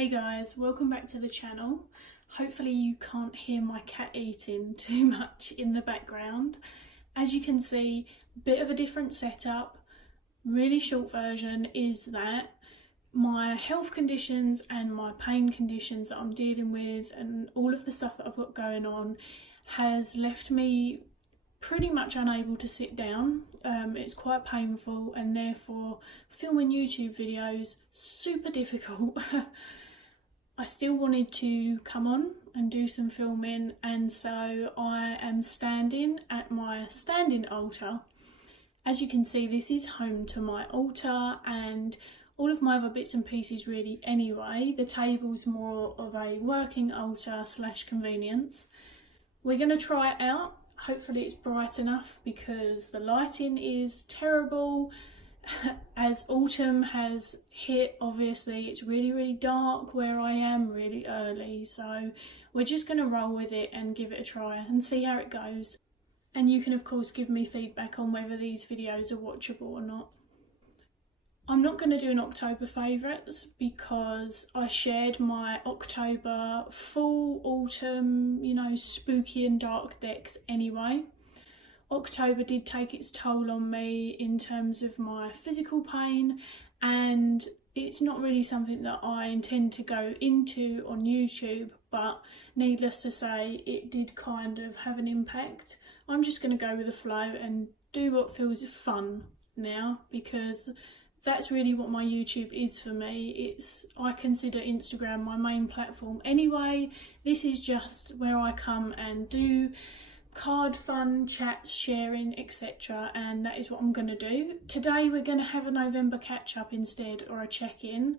Hey guys, welcome back to the channel. Hopefully you can't hear my cat eating too much in the background. As you can see, bit of a different setup. Really short version is that my health conditions and my pain conditions that I'm dealing with and all of the stuff that I've got going on has left me pretty much unable to sit down. It's quite painful and therefore filming YouTube videos super difficult. I still wanted to come on and do some filming, and so I am standing at my standing altar. As you can see, this is home to my altar and all of my other bits and pieces really anyway. The table's more of a working altar / convenience. We're going to try it out. Hopefully it's bright enough because the lighting is terrible. As autumn has hit, obviously it's really dark where I am really early, so we're just going to roll with it and give it a try and see how it goes. And you can of course give me feedback on whether these videos are watchable or not. I'm not going to do an October favourites because I shared my October full autumn, spooky and dark decks anyway. October did take its toll on me in terms of my physical pain, and it's not really something that I intend to go into on YouTube, but needless to say it did kind of have an impact. I'm just going to go with the flow and do what feels fun now, because that's really what my YouTube is for me. I consider Instagram my main platform anyway. This is just where I come and do card fun, chats, sharing, etc. and that is what I'm going to do. Today we're going to have a November catch up instead, or a check-in.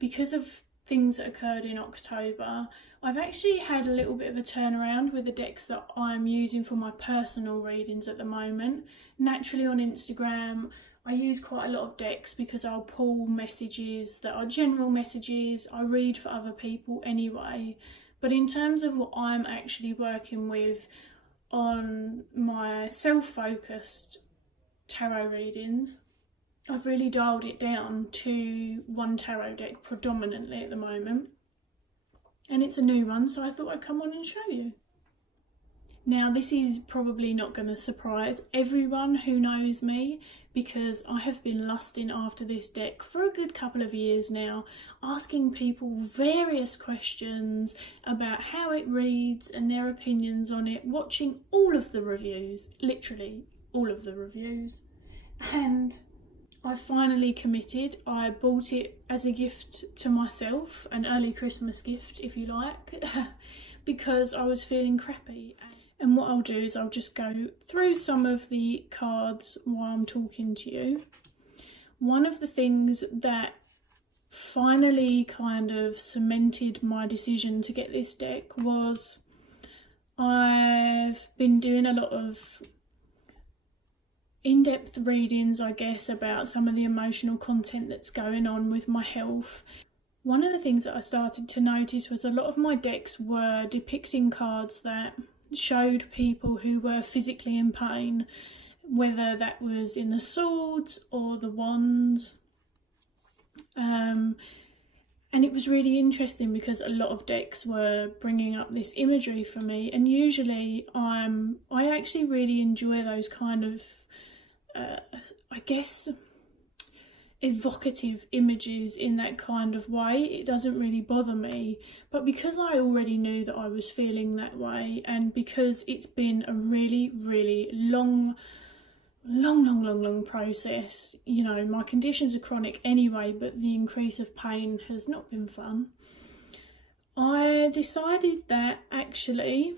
Because of things that occurred in October, I've actually had a little bit of a turnaround with the decks that I'm using for my personal readings at the moment. Naturally on Instagram I use quite a lot of decks because I'll pull messages that are general messages. I read for other people anyway, but in terms of what I'm actually working with on my self-focused tarot readings, I've really dialed it down to one tarot deck predominantly at the moment, and it's a new one, so I thought I'd come on and show you. Now this is probably not going to surprise everyone who knows me, because I have been lusting after this deck for a good couple of years now, asking people various questions about how it reads and their opinions on it, watching all of the reviews, literally all of the reviews, and I finally committed. I bought it as a gift to myself, an early Christmas gift if you like, because I was feeling crappy. And what I'll do is I'll just go through some of the cards while I'm talking to you. One of the things that finally kind of cemented my decision to get this deck was I've been doing a lot of in-depth readings, I guess, about some of the emotional content that's going on with my health. One of the things that I started to notice was a lot of my decks were depicting cards that showed people who were physically in pain, whether that was in the swords or the wands, and it was really interesting because a lot of decks were bringing up this imagery for me, and usually I actually really enjoy those kind of I guess evocative images in that kind of way. It doesn't really bother me, but because I already knew that I was feeling that way, and because it's been a really long process, my conditions are chronic anyway, but the increase of pain has not been fun, I decided that actually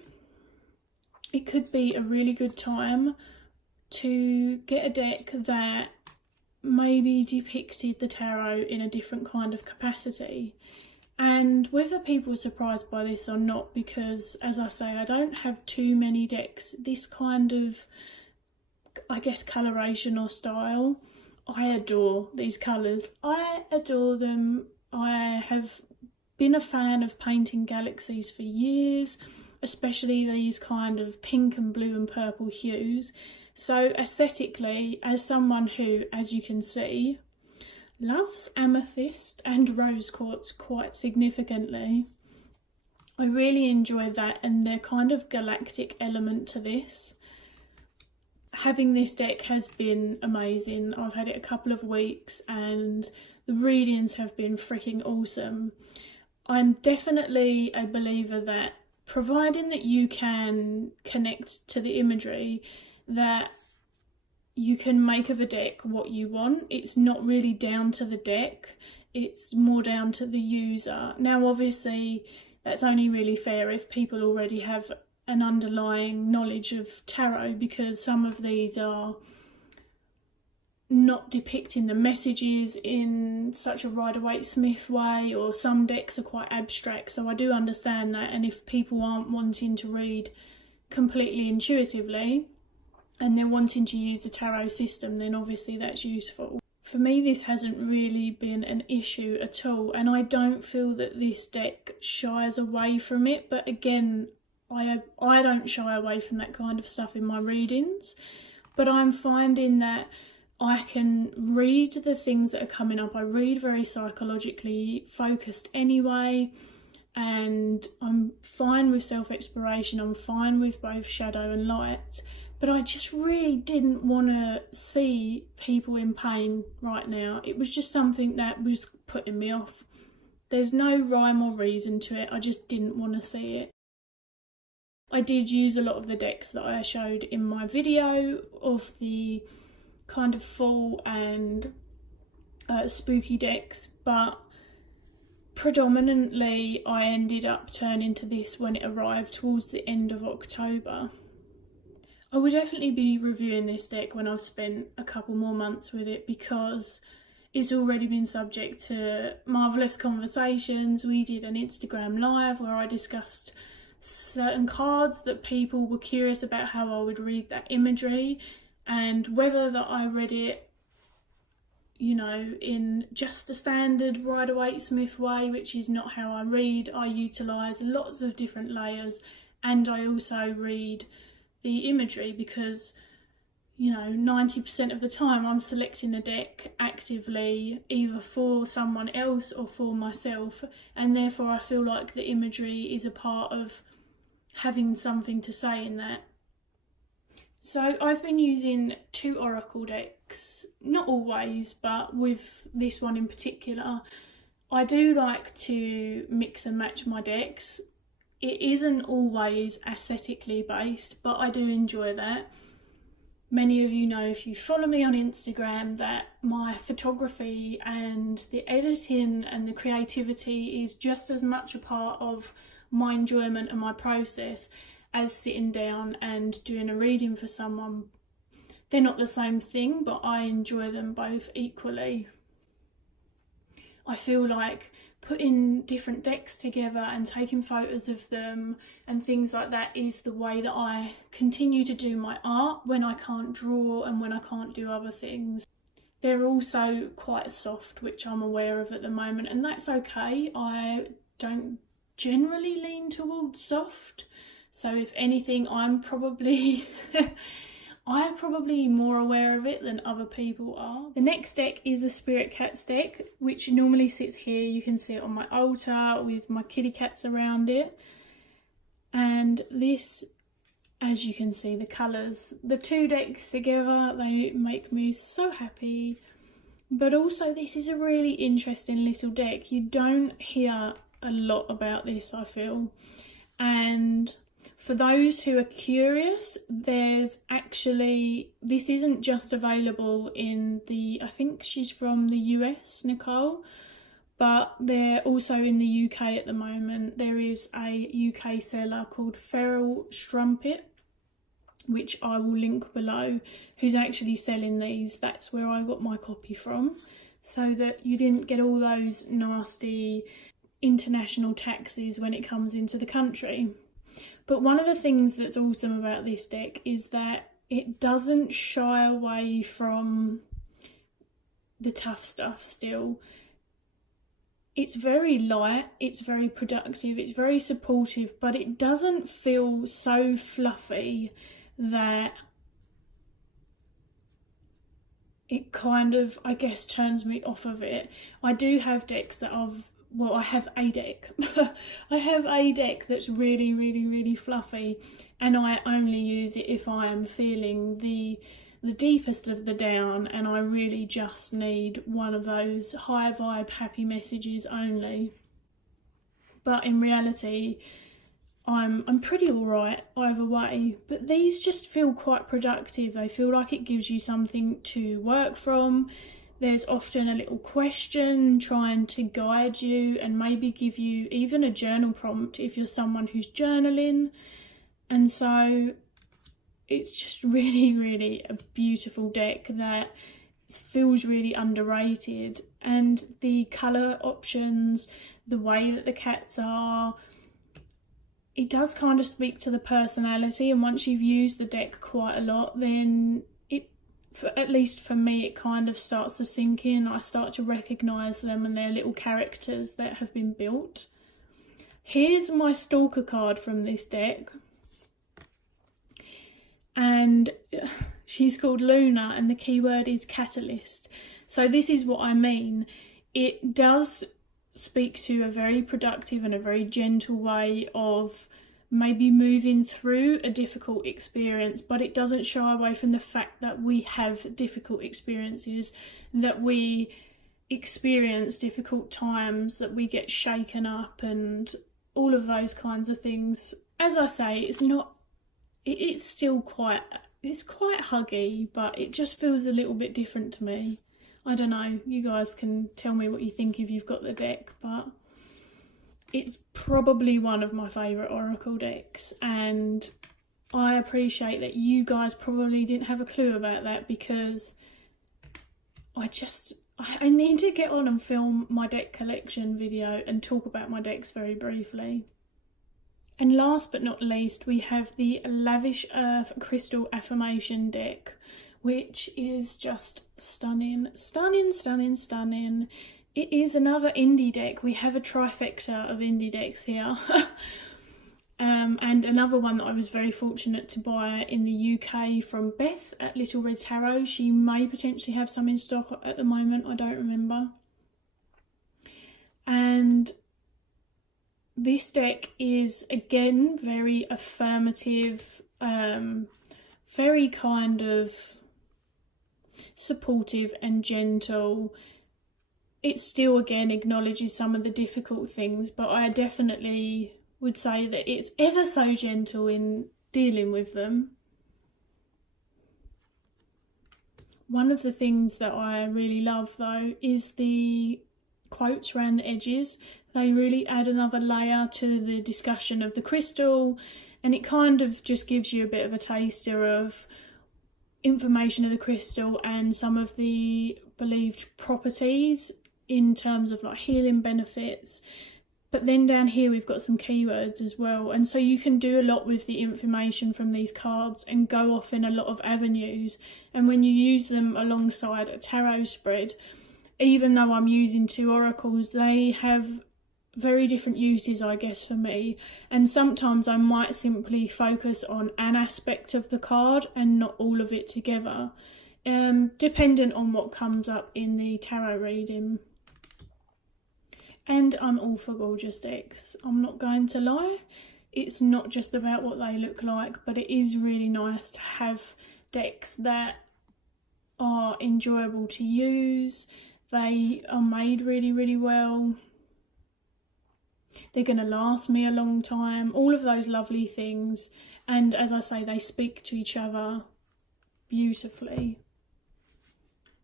it could be a really good time to get a deck that maybe depicted the tarot in a different kind of capacity. And whether people are surprised by this or not, because as I say, I don't have too many decks this kind of, I guess, coloration or style. I adore these colours. I adore them. I have been a fan of painting galaxies for years, especially these kind of pink and blue and purple hues. So aesthetically, as someone who, as you can see, loves amethyst and rose quartz quite significantly. I really enjoy that and the kind of galactic element to this. Having this deck has been amazing. I've had it a couple of weeks and the readings have been freaking awesome. I'm definitely a believer that providing that you can connect to the imagery, that you can make of a deck what you want. It's not really down to the deck, it's more down to the user. Now obviously that's only really fair if people already have an underlying knowledge of tarot, because some of these are not depicting the messages in such a Rider-Waite-Smith way, or some decks are quite abstract, so I do understand that. And if people aren't wanting to read completely intuitively and they're wanting to use the tarot system, then obviously that's useful. For me, this hasn't really been an issue at all, and I don't feel that this deck shies away from it. But again, I don't shy away from that kind of stuff in my readings, but I'm finding that I can read the things that are coming up. I read very psychologically focused anyway, and I'm fine with self-exploration. I'm fine with both shadow and light, but I just really didn't want to see people in pain right now. It was just something that was putting me off. There's no rhyme or reason to it. I just didn't want to see it. I did use a lot of the decks that I showed in my video of the kind of full and spooky decks, but predominantly I ended up turning to this when it arrived towards the end of October. I will definitely be reviewing this deck when I've spent a couple more months with it, because it's already been subject to marvellous conversations. We did an Instagram live where I discussed certain cards that people were curious about how I would read that imagery, and whether that I read it, you know, in just a standard Rider-Waite-Smith way, which is not how I read. I utilise lots of different layers, and I also read the imagery because, you know, 90% of the time I'm selecting a deck actively either for someone else or for myself, and therefore I feel like the imagery is a part of having something to say in that. So I've been using 2 oracle decks, not always, but with this one in particular. I do like to mix and match my decks. It isn't always aesthetically based, but I do enjoy that. Many of you know, if you follow me on Instagram, that my photography and the editing and the creativity is just as much a part of my enjoyment and my process as sitting down and doing a reading for someone. They're not the same thing, but I enjoy them both equally. I feel like putting different decks together and taking photos of them and things like that is the way that I continue to do my art when I can't draw and when I can't do other things. They're also quite soft, which I'm aware of at the moment, and that's okay. I don't generally lean towards soft, so if anything, I'm probably more aware of it than other people are. The next deck is a Spirit Cats deck, which normally sits here. You can see it on my altar with my kitty cats around it. And this, as you can see, the colours, the 2 decks together, they make me so happy. But also this is a really interesting little deck. You don't hear a lot about this, I feel. And for those who are curious, there's actually, this isn't just available in the, I think she's from the US, Nicole, but they're also in the UK at the moment. There is a UK seller called Feral Strumpet, which I will link below, who's actually selling these. That's where I got my copy from, so that you didn't get all those nasty international taxes when it comes into the country. But one of the things that's awesome about this deck is that it doesn't shy away from the tough stuff still. It's very light, it's very productive, it's very supportive, but it doesn't feel so fluffy that it kind of, I guess, turns me off of it. I do have decks that I have a deck. I have a deck that's really, really, really fluffy, and I only use it if I am feeling the deepest of the down and I really just need one of those high vibe happy messages only. But in reality, I'm pretty alright either way, but these just feel quite productive. They feel like it gives you something to work from. There's often a little question trying to guide you and maybe give you even a journal prompt if you're someone who's journaling. And so it's just really, really a beautiful deck that feels really underrated. And the colour options, the way that the cats are, it does kind of speak to the personality. And once you've used the deck quite a lot, then at least for me, it kind of starts to sink in. I start to recognise them and their little characters that have been built. Here's my stalker card from this deck. And she's called Luna, and the keyword is catalyst. So this is what I mean. It does speak to a very productive and a very gentle way of maybe moving through a difficult experience, but it doesn't shy away from the fact that we have difficult experiences, that we experience difficult times, that we get shaken up and all of those kinds of things. As I say, it's still quite huggy, but it just feels a little bit different to me. I don't know, you guys can tell me what you think if you've got the deck, but it's probably one of my favourite oracle decks, and I appreciate that you guys probably didn't have a clue about that, because I need to get on and film my deck collection video and talk about my decks very briefly. And last but not least, we have the Lavish Earth Crystal Affirmation deck, which is just stunning, stunning, stunning, stunning. It is another indie deck. We have a trifecta of indie decks here. And another one that I was very fortunate to buy in the UK from Beth at Little Red Tarot. She may potentially have some in stock at the moment, I don't remember. And this deck is, again, very affirmative, very kind of supportive and gentle. It still, again, acknowledges some of the difficult things, but I definitely would say that it's ever so gentle in dealing with them. One of the things that I really love, though, is the quotes around the edges. They really add another layer to the discussion of the crystal, and it kind of just gives you a bit of a taster of information of the crystal and some of the believed properties in terms of like healing benefits. But then down here we've got some keywords as well, and so you can do a lot with the information from these cards and go off in a lot of avenues. And when you use them alongside a tarot spread, even though I'm using two oracles, they have very different uses, I guess, for me. And sometimes I might simply focus on an aspect of the card and not all of it together, dependent on what comes up in the tarot reading. And I'm all for gorgeous decks, I'm not going to lie. It's not just about what they look like, but it is really nice to have decks that are enjoyable to use. They are made really, really well. They're going to last me a long time. All of those lovely things. And as I say, they speak to each other beautifully.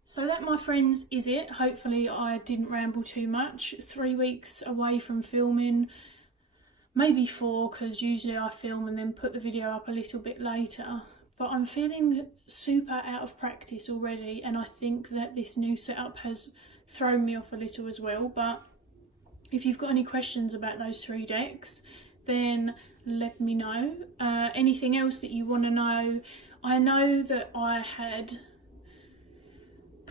So that, my friends, is it. Hopefully I didn't ramble too much. 3 weeks away from filming. Maybe 4, because usually I film and then put the video up a little bit later. But I'm feeling super out of practice already, and I think that this new setup has thrown me off a little as well. But if you've got any questions about those 3 decks, then let me know. Anything else that you want to know? I know that I had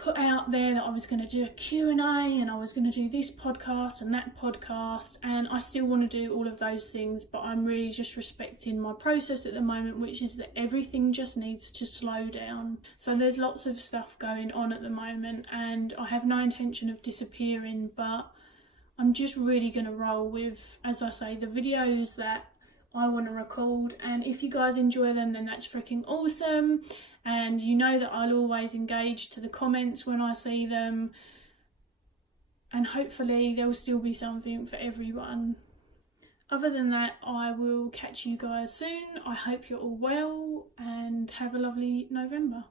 put out there that I was going to do a Q&A and I was going to do this podcast and that podcast, and I still want to do all of those things, but I'm really just respecting my process at the moment, which is that everything just needs to slow down. So there's lots of stuff going on at the moment, and I have no intention of disappearing, but I'm just really going to roll with, as I say, the videos that I want to record, and if you guys enjoy them, then that's freaking awesome. And you know that I'll always engage to the comments when I see them, and hopefully there will still be something for everyone. Other than that, I will catch you guys soon. I hope you're all well and have a lovely November.